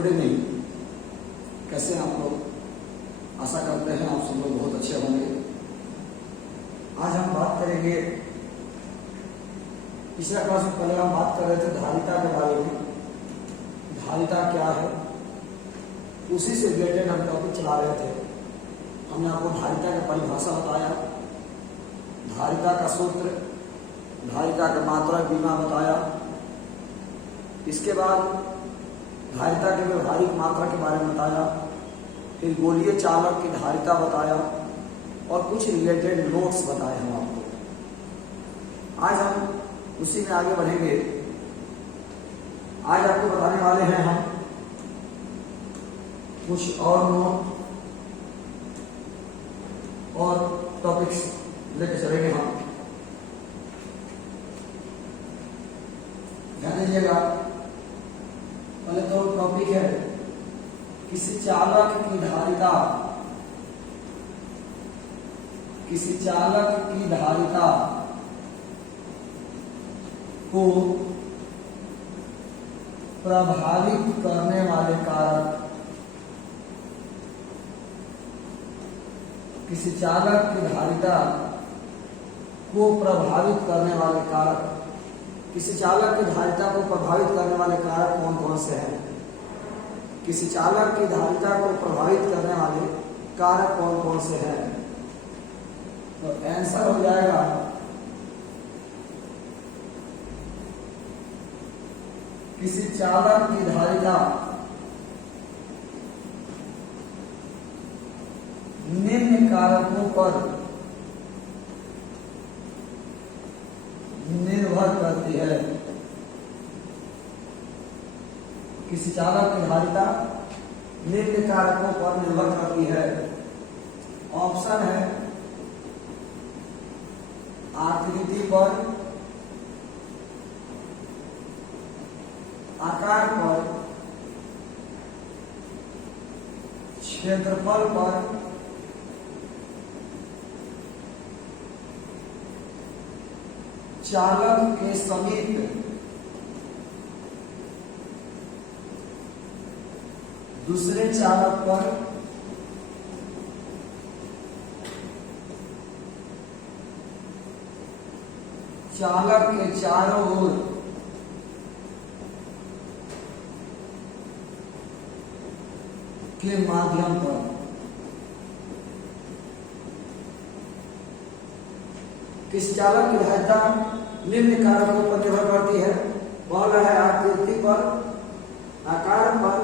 Good evening. कैसे हैं आप लोग? आशा करते हैं आप सब लोग बहुत अच्छे होंगे। आज हम बात करेंगे, पिछला क्लास में पहले हम बात कर रहे थे धारिता के बारे में। धारिता क्या है, उसी से रिलेटेड हम टॉपिक चला रहे थे। हमने आपको धारिता की परिभाषा बताया, धारिता का सूत्र, धारिता का मात्रा बीमा बताया। इसके बाद धारिता के व्यवहारिक मात्रा के बारे में बताया, फिर गोलीय चालक की धारिता बताया और कुछ रिलेटेड नोट्स बताए हम आपको। आज हम उसी में आगे बढ़ेंगे। आज आपको बताने वाले हैं हम कुछ और नोट और टॉपिक्स लेकर चलेंगे हम। ध्यान दीजिएगा। पहले तो टॉपिक है किसी चालक की धारिता, किसी चालक की धारिता को प्रभावित करने वाले कारक, किसी चालक की धारिता को प्रभावित करने वाले कारक, किसी चालक की धारिता को प्रभावित करने वाले कारक कौन कौन से हैं? किसी चालक की धारिता को प्रभावित करने वाले कारक कौन कौन से हैं? तो आंसर हो जाएगा किसी चालक की धारिता निम्न कारकों पर निर्भर करती है। किसी चालक की धारिता निम्न कारकों पर निर्भर करती है। ऑप्शन है आकृति पर, आकार पर, क्षेत्रफल पर, चालक के समीप दूसरे चालक पर, चालक के चारों ओर, के माध्यम पर। किस चालक की धारिता निम्न कारकों पर निर्भर करती है? पहला है आकृति पर, आकार पर,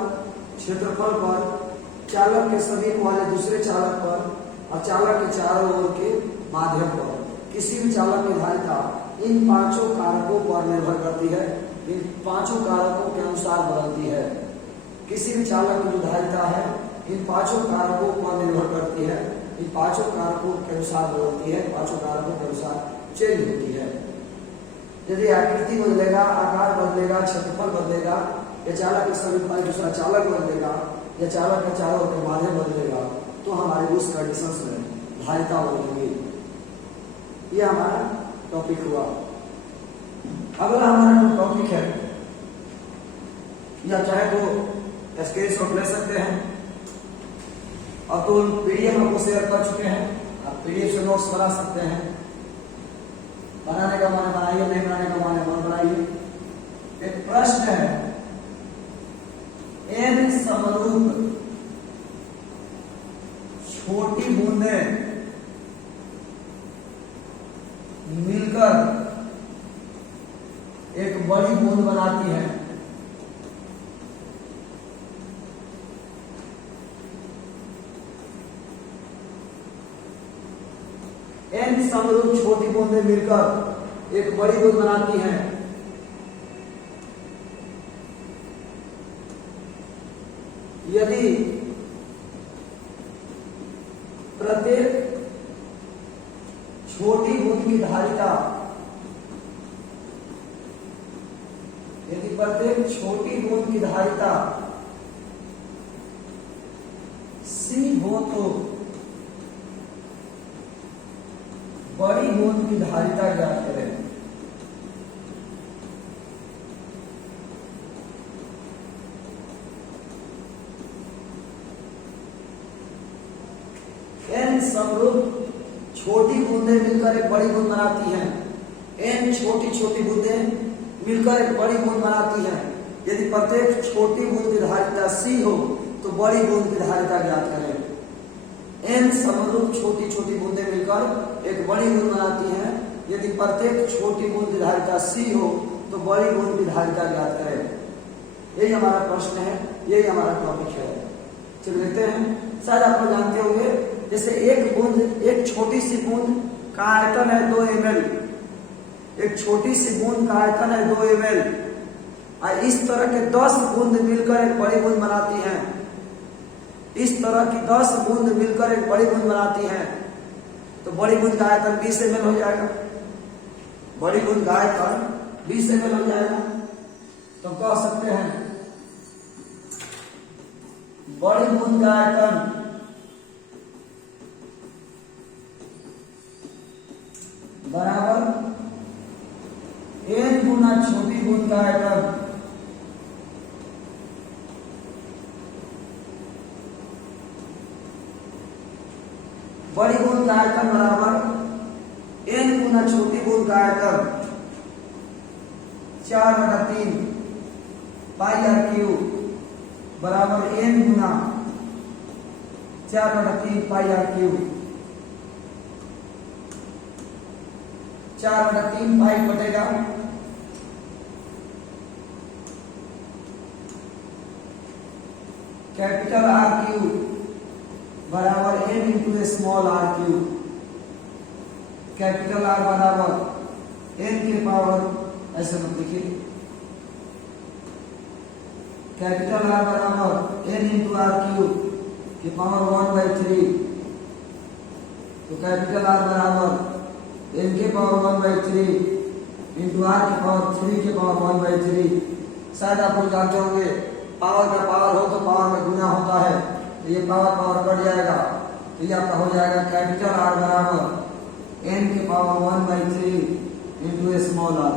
क्षेत्रफल पर, चालक के समीप वाले दूसरे चालक पर और चालक के चारों ओर के माध्यम पर। किसी भी चालक की धारिता इन पांचों कारकों पर निर्भर करती है, इन पांचों कारकों के अनुसार बदलती है। किसी भी चालक की जो धारिता है इन पांचों कारकों पर निर्भर करती है, इन पांचों कारकों के अनुसार बदलती है, पांचों कारकों के अनुसार चेंज होती है। यदि आकृति बदलेगा, आकार बदलेगा, क्षेत्रफल बदलेगा, या चालक के समीप वाले दूसरा चालक बदलेगा, या चालक के चारों ओर के माध्यम बदलेगा, तो हमारे उस कंडीशंस में धारिता बदलेगी। यह हमारा टॉपिक हुआ। अगला हमारा टॉपिक है, या चाहे तो स्क्रीनशॉट ले सकते हैं। अब तो पीडीएफ आपको शेयर कर चुके हैं, आप पीडीएफ से नोट्स बना सकते हैं। बनाने का मन बनाइए, नहीं बनाने का मन बनाइए। एक प्रश्न है, एन समरूप छोटी बूंदें मिलकर एक बड़ी बूंद बनाती है। एन समरूप छोटी बूंदें मिलकर एक बड़ी बूंद बनाती हैं। यदि प्रत्येक छोटी बूंद की धारिता, यदि प्रत्येक छोटी बूंद की धारिता सी हो तो बड़ी बूंद की धारिता ज्ञात करें। n समरूप छोटी बूंदें मिलकर एक बड़ी बूंद बनाती हैं। n छोटी छोटी बूंदें मिलकर एक बड़ी बूंद बनाती हैं। यदि प्रत्येक छोटी बूंद की धारिता c हो तो बड़ी बूंद की धारिता ज्ञात करें। n समरूप छोटी छोटी बूंदें मिलकर एक बड़ी बूंद बनाती हैं। यदि प्रत्येक छोटी बूंद की धारिता c हो तो बड़ी बूंद की धारिता ज्ञात करें। यही हमारा प्रश्न है, यही हमारा टॉपिक है। चलिए देखते हैं। शायद आप लोग जानते होंगे, जैसे एक छोटी सी बूंद का आयतन है 2 ml, एक छोटी सी बूंद का आयतन है 2 ml, और इस तरह के 10 बूंद मिलकर एक बड़ी बूंद बनाती हैं। इस तरह की 10 बूंद मिलकर एक बड़ी बूंद बनाती हैं, तो बड़ी बूंद का आयतन 20 ml हो जाएगा। बड़ी बूंद का आयतन 20 ml हो जाएगा। तो कह सकते हैं बड़ी बूंद का आयतन बराबर n गुना छोटी बूंद का आयतन। बड़ी बूंद का आयतन बराबर n गुना छोटी बूंद का आयतन 4/3 पाई आर क्यूब बराबर n गुना 4/3 पाई आर क्यूब। 4/3 पाई बटेगा कैपिटल आर क्यूब बराबर n into small R cube. Capital R बराबर n के पावर, ऐसे मत लिखिए, कैपिटल आर बराबर n इंटू आर क्यूब की पावर 1/3। तो कैपिटल आर बराबर n के पावर 1/3 इंटू आर की पावर 3 के पावर 1/3। शायद आप लोग जानते होंगे, पावर का पावर हो तो पावर में गुना होता है, तो ये पावर कट जाएगा, तो ये आपका हो जाएगा कैपिटल आर बराबर n के power 1/3 into small R.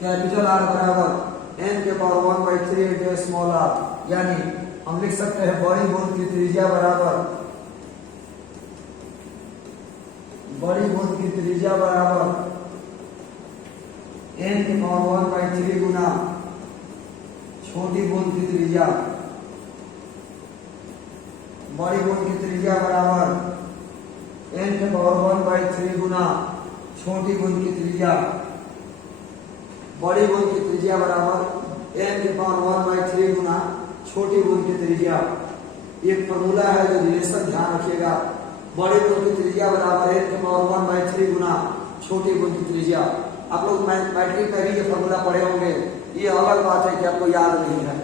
Capital R बराबर n के पावर 1/3 इंटू स्मॉल आर। यानी हम लिख सकते हैं बड़ी बूंद की त्रिज्या बराबर n के पावर 1/3 गुना छोटी बूंद की त्रिज्या। बड़ी बूंद की त्रिज्या बराबर n के पावर 1/3 गुना छोटी बूंद की त्रिज्या। बड़ी बूंद की त्रिज्या बराबर n के पावर 1/3 गुना छोटी बूंद की त्रिज्या। एक फॉर्मूला है जो रिलेशन ध्यान रखिएगा। बड़ी बूंद की त्रिज्या बराबर n के पावर 1/3 गुना छोटी बूंद की त्रिज्या। आप लोग मैट्रिक में भी ये फॉर्मूला पढ़े होंगे। ये अलग बात है कि आपको याद नहीं है,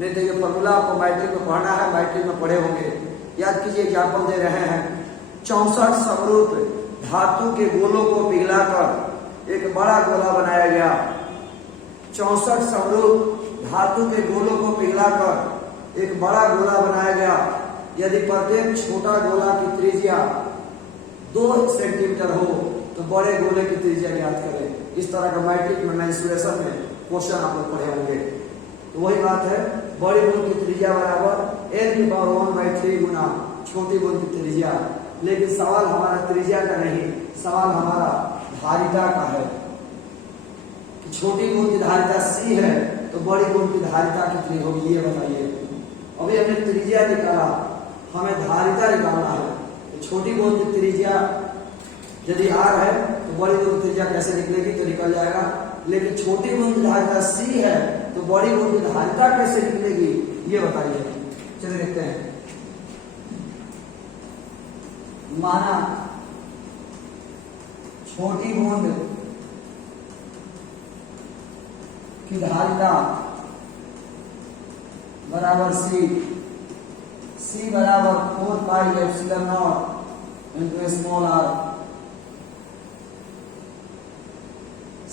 नहीं तो ये फॉर्मूला आपको मैट्रिक में पढ़ना है, मैट्रिक में पढ़े होंगे। याद कीजिए, एग्जाम्पल दे रहे हैं। 64 समरूप धातु के गोलों को पिघलाकर एक बड़ा गोला बनाया गया। 64 समरूप धातु के गोलों को पिघलाकर एक बड़ा गोला बनाया गया। यदि प्रत्येक छोटा गोला की त्रिज्या 2 सेंटीमीटर हो तो बड़े गोले की त्रिज्या ज्ञात करें। इस तरह का मैट्रिक में मेंसुरेशन में क्वेश्चन आप लोग पढ़े होंगे। तो वही बात है, बड़ी बूंद की त्रिज्या बराबर n की पावर 1/3 गुना छोटी बूंद की त्रिज्या। लेकिन सवाल हमारा त्रिज्या का नहीं, सवाल हमारा धारिता का है कि छोटी बूंद की धारिता c है तो बड़ी बूंद की धारिता कितनी होगी, ये बताइए। अभी हमने त्रिज्या निकाला, हमें धारिता निकालना है। तो छोटी बूंद की त्रिज्या यदि r है तो बड़ी बूंद की त्रिज्या कैसे निकलेगी, तो निकल जाएगा। लेकिन छोटी बूंद की धारिता c है तो बड़ी बूंद की धारिता कैसे निकलेगी, ये बताइए। चलिए देखते हैं। माना छोटी बूंद की धारिता बराबर c बराबर 4 pi epsilon not into small r।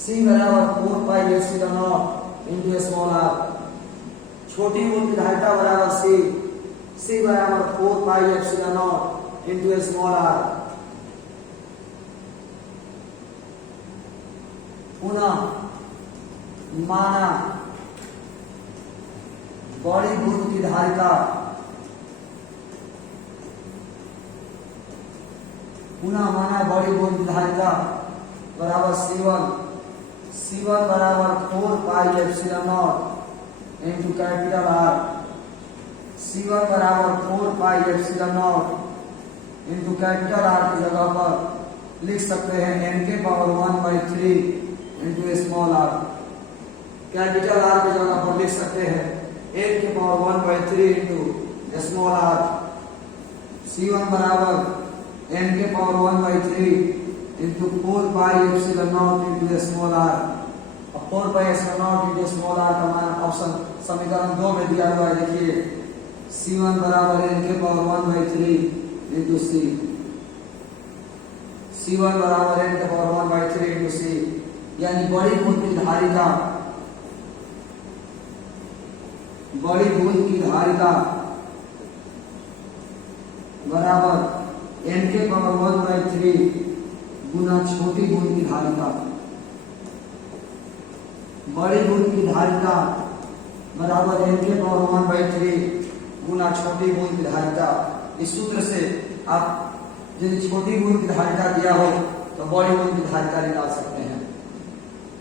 c बराबर 4 pi epsilon not into small r। छोटी बूंद की धारिता बराबर c बराबर 4 pi epsilon not into small r। पुनः माना बड़ी बूंद की धारिता पुनः माना बड़ी बूंद की धारिता बराबर C1 बराबर 4 pi epsilon not into capital R। C1 बराबर 4 pi epsilon not into capital R की जगह पर लिख सकते हैं n के power 1/3 into small r। Capital R की जगह पर लिख सकते हैं n के power 1/3 into small r। C1 बराबर n के power 1/3 into 4 pi epsilon not into small r। अब 4 pi epsilon not into small r का मान ऑप्शन समीकरण 2 में दिया हुआ है। देखिए C1 बराबर n के पावर 1/3 इंटू c। C1 बराबर n के पावर 1/3 इंटू c, यानी बड़ी बूंद की धारिता बराबर n के पावर 1/3 गुना छोटी बूंद की धारिता। बड़ी बूंद की धारिता बराबर n के पावर 1/3 गुना छोटी बूंद की धारिता। इस सूत्र से आप यदि छोटी बूंद की धारिता दिया हो तो बड़ी बूंद की धारिता निकाल सकते हैं।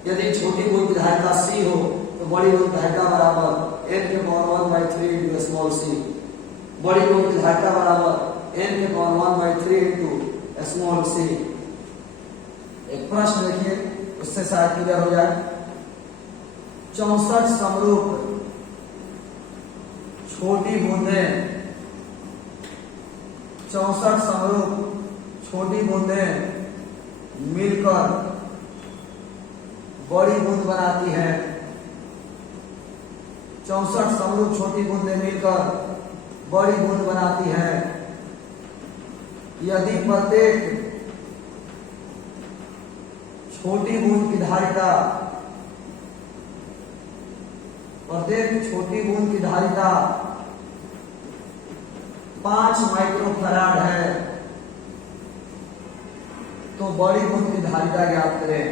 यदि छोटी बूंद की धारिता c हो तो बड़ी बूंद की धारिता बराबर n के पावर 1/3 इंटू स्मॉल c। बड़ी बूंद की धारिता बराबर n के पावर 1/3 इंटू स्मॉल c। एक प्रश्न देखिए, उससे शायद क्लियर हो जाए। 64 समरूप छोटी बूंदें 64 समरूप छोटी बूंदें मिलकर बड़ी बूंद बनाती है। 64 समरूप छोटी बूंदें मिलकर बड़ी बूंद बनाती है। यदि प्रत्येक छोटी बूंद की धारिता 5 माइक्रोफैराड है तो बड़ी बूंद की धारिता ज्ञात करें।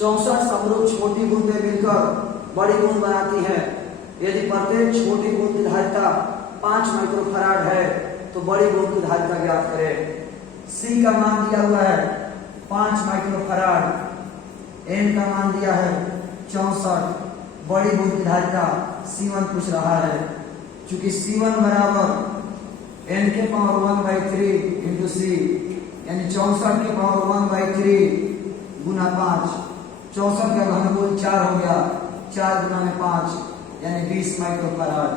चौसठ समरूप छोटी बूंदें मिलकर बड़ी बूंद बनाती है। यदि प्रत्येक छोटी बूंद की धारिता 5 माइक्रोफैराड है तो बड़ी बूंद की धारिता ज्ञात करें। C का मान दिया हुआ है 5 माइक्रोफैराड, n का मान दिया है 64, बड़ी बूंद की धारिता C1 पूछ रहा है। चूंकि C1 बराबर n के पावर 1/3 इंटू c, यानी 64 के पावर 1/3 गुना 5। 64 का घनमूल 4 हो गया, 4 गुना में 5 यानी 20 माइक्रोफैराड।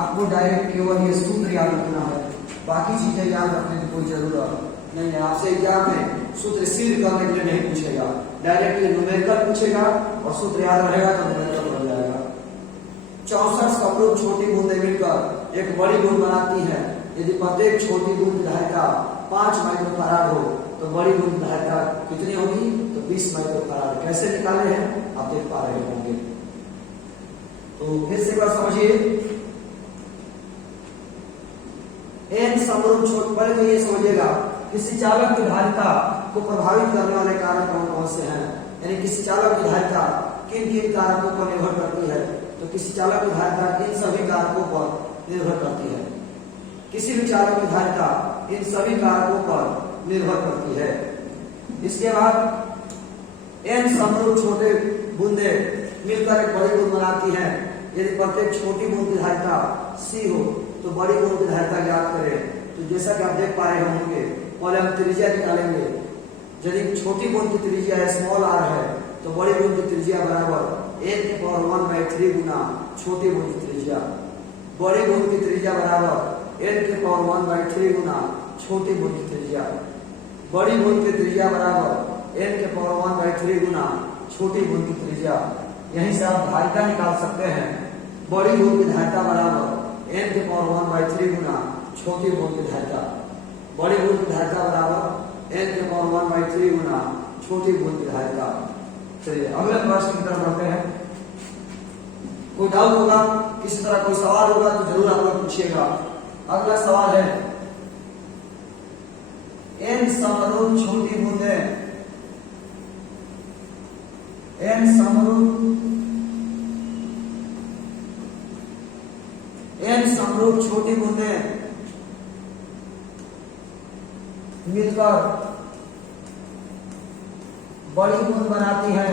आपको डायरेक्ट केवल ये सूत्र याद रखना है, बाकी चीजें याद रखने की कोई जरूरत नहीं है। आपसे एग्जाम में सूत्र सिद्ध करने के लिए नहीं पूछेगा, डायरेक्ट ये न्यूमेरिकल पूछेगा और सूत्र याद रहेगा तो न्यूमेरिकल बन जाएगा। 64 समरूप छोटी बूंदें मिलकर एक बड़ी बूंद बनाती है। यदि प्रत्येक छोटी बूंद की धारिता 5 माइक्रोफैराड हो तो बड़ी बूंद की धारिता कितनी होगी? तो 20 माइक्रोफैराड। कैसे निकाले हैं आप देख पा रहे होंगे। तो फिर से एक बार समझिए, n समरूप छोटे, पहले तो ये समझिएगा किसी चालक की धारिता को प्रभावित करने वाले कारक कौन कौन से हैं, यानी किसी चालक की धारिता किन किन कारकों पर निर्भर करती है। तो किसी चालक की धारिता इन सभी कारकों पर निर्भर करती है। किसी भी चालक की धारिता इन सभी कारकों पर निर्भर करती है। इसके बाद n समरूप छोटे बूंदे मिलकर एक बड़ी बूंद बनाती हैं। यदि प्रत्येक छोटी बूंद की धारिता c हो तो बड़ी बूंद की धारिता ज्ञात करें। तो जैसा कि आप देख पा रहे होंगे, पहले हम त्रिज्या निकालेंगे। यदि छोटी बूंद की त्रिज्या स्मॉल r है तो बड़ी बूंद की त्रिज्या बराबर n के पावर 1/3 गुना छोटी बूंद की त्रिज्या। बड़ी बूंद की त्रिज्या बराबर n के पावर 1/3 गुना छोटी बूंद की त्रिज्या। बड़ी बूंद की त्रिज्या बराबर n के पावर 1/3 गुना छोटी बूंद की त्रिज्या। यहीं से आप धारिता निकाल सकते हैं। बड़ी बूंद की धारिता बराबर n के पावर 1/3 गुना छोटी बूंद की धारिता। बड़ी बूंद की धारिता बराबर n के पावर 1/3 गुना छोटी बूंद की धारिता। चलिए अगले प्रश्न की तरफ बढ़ते हैं। कोई डाउट होगा, किसी तरह कोई सवाल होगा तो जरूर आप लोग पूछिएगा। अगला सवाल है, n समरूप छोटी बूंदें मिलकर बड़ी बूंद बनाती है।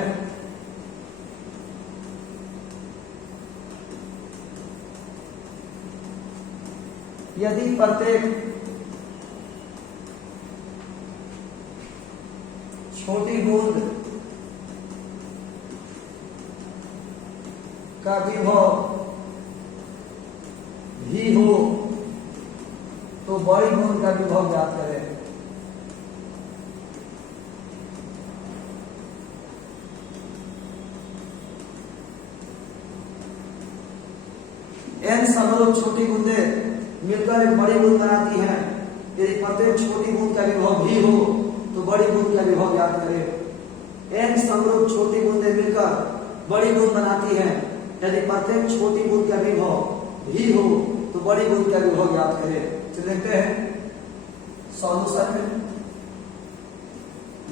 यदि प्रत्येक छोटी बूंद का विभव भी हो तो बड़ी बूंद का विभव ज्ञात करें। n समरूप छोटी बूंदें मिलकर एक बड़ी बूंद बनाती हैं। यदि प्रत्येक छोटी बूंद का विभव भी हो तो बड़ी बूंद का विभव ज्ञात करें। n समरूप छोटी बूंदें मिलकर बड़ी बूंद बनाती हैं। यदि प्रत्येक छोटी बूंद का विभव भी हो तो बड़ी बूंद का विभव ज्ञात करें। तो देखते हैं सॉल्यूशन में।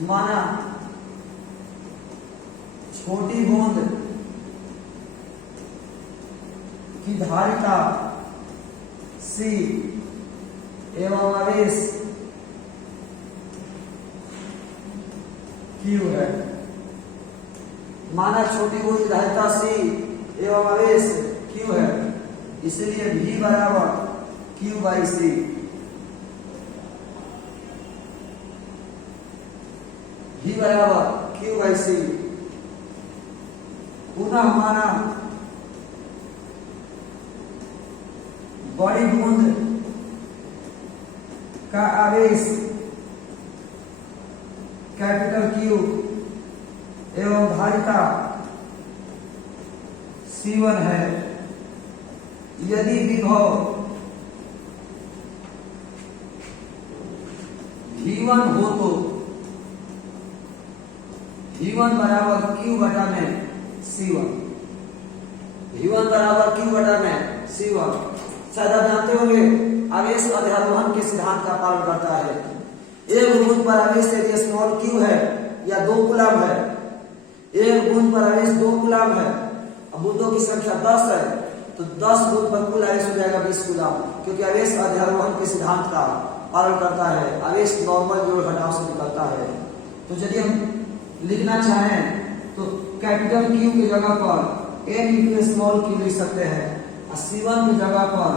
माना छोटी बूंद की धारिता C एवं आवेश Q है। माना छोटी बूंद की धारिता C एवं आवेश Q है, इसलिए V बराबर Q बाई C। V बराबर Q बाई C। पुनः हमारा बड़ी बूंद का आवेश कैपिटल Q एवं धारिता C1 है। यदि विभव V1 हो तो V1 बराबर Q बटा में C1। V1 बराबर Q बटा में C1। शायद आप जानते होंगे आवेश अध्यारोहण के सिद्धांत का पालन करता है। एक बूंद पर आवेश यदि स्मॉल q है या 2 कूलम है, एक बूंद पर आवेश 2 कूलम है, अब बूंदों की संख्या 10 है तो 10 बूंद पर कुल आवेश हो जाएगा 20 कूलम, क्योंकि आवेश अध्यारोहण के सिद्धांत का पालन करता है। आवेश नॉर्मल जोड़ घटाव से निकलता है। तो यदि हम लिखना चाहें तो कैपिटल Q की जगह पर n इंटू स्मॉल q लिख सकते हैं। C1 की जगह पर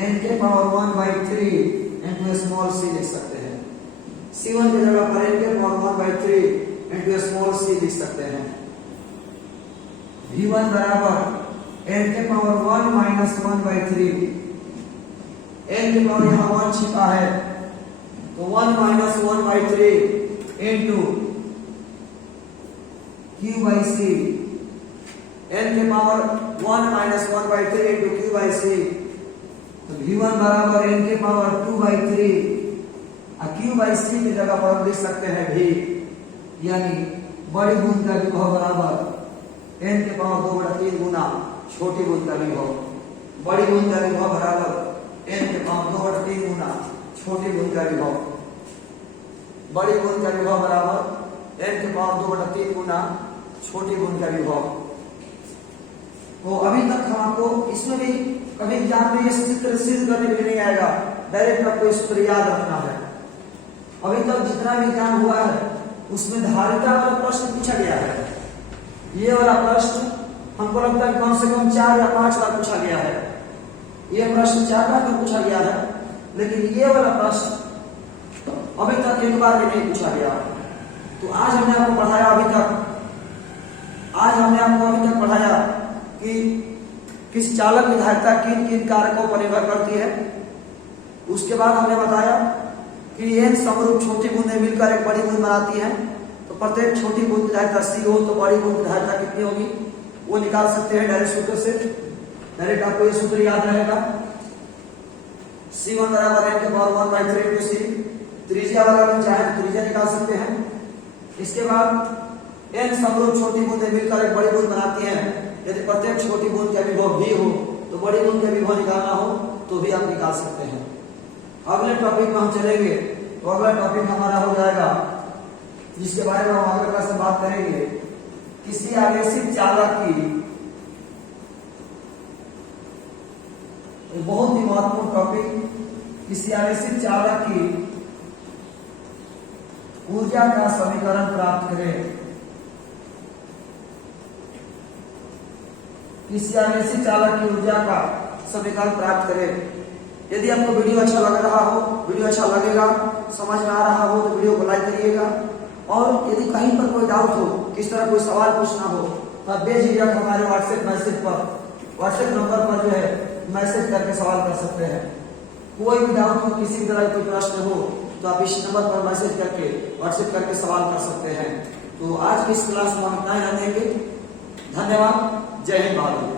n के पावर 1/3 इंटू स्मॉल c लिख सकते हैं। C1 की जगह पर n के पावर 1/3 इंटू स्मॉल c लिख सकते हैं। V1 बराबर n के पावर 1 माइनस 1/3। n के पावर यहाँ 1 छिपा है तो 1 minus 1/3 into q by c। n के power 1 minus 1/3 into q by c। तो V1 बराबर n के पावर 2/3 और q बाई c की जगह पर हम लिख सकते हैं v, यानी बड़ी बूंद का विभव बराबर n के पावर 2/3 गुना छोटी बूंद का विभव। बड़ी बूंद का विभव बराबर n के पावर 2/3 गुना छोटी बूंद का विभव। बड़ी बूंद का विभव बराबर n के पावर 2/3 गुना छोटी बूंद का विभव। तो अभी तक हम आपको इसमें भी कभी एग्जाम में ये सूत्र सिद्ध करने के लिए नहीं आएगा, डायरेक्ट आपको इस सूत्र याद रखना है। अभी तक जितना भी एग्जाम हुआ है उसमें धारिता वाला प्रश्न पूछा गया है। ये वाला प्रश्न हमको लगता है कम से कम 4 या 5 बार पूछा गया है। ये प्रश्न 4 बार पूछा गया है, लेकिन ये वाला प्रश्न अभी तक एक बार भी नहीं पूछा गया। तो आज हमने आपको पढ़ाया कि किस चालक की धारिता किन किन कारकों पर निर्भर करती है। उसके बाद हमने बताया कि n समरूप छोटी बूंदें मिलकर एक बड़ी बूंद बनाती हैं। तो प्रत्येक छोटी बूंद की धारिता C हो तो बड़ी बूंद की धारिता कितनी होगी वो निकाल सकते हैं डायरेक्ट सूत्र से। डायरेक्ट आपको ये सूत्र याद रहेगा, C1 बराबर n के पावर 1/3 इंटू C। त्रिज्या वाला में चाहे तो त्रिज्या निकाल सकते हैं। इसके बाद n समरूप छोटी बूंदें मिलकर एक बड़ी बूंद बनाती हैं। यदि प्रत्येक छोटी बूंद का विभव भी हो तो बड़ी बूंद का विभव निकालना हो तो भी आप निकाल सकते हैं। अगले टॉपिक में हम चलेंगे तो अगला टॉपिक हमारा हो जाएगा जिसके बारे में हम अगले क्लास में बात करेंगे, किसी आवेशित चालक की, बहुत ही महत्वपूर्ण टॉपिक, किसी आवेशित चालक की ऊर्जा का समीकरण प्राप्त करें। किसी आवेशी चालक की ऊर्जा का समीकरण प्राप्त करें। यदि आपको वीडियो अच्छा लग रहा हो, वीडियो अच्छा लगेगा, समझ में आ रहा हो तो वीडियो को लाइक करिएगा। और यदि कहीं पर कोई डाउट हो, किस तरह कोई सवाल पूछना हो तो आप बेझिझक हमारे व्हाट्सएप नंबर पर जो है मैसेज करके सवाल कर सकते हैं। कोई भी डाउट हो, किसी भी तरह की कोई प्रश्न हो तो आप इस नंबर पर मैसेज करके व्हाट्सएप करके सवाल कर सकते हैं। तो आज की इस क्लास में हम इतना ही रखेंगे। धन्यवाद। जय हिंद।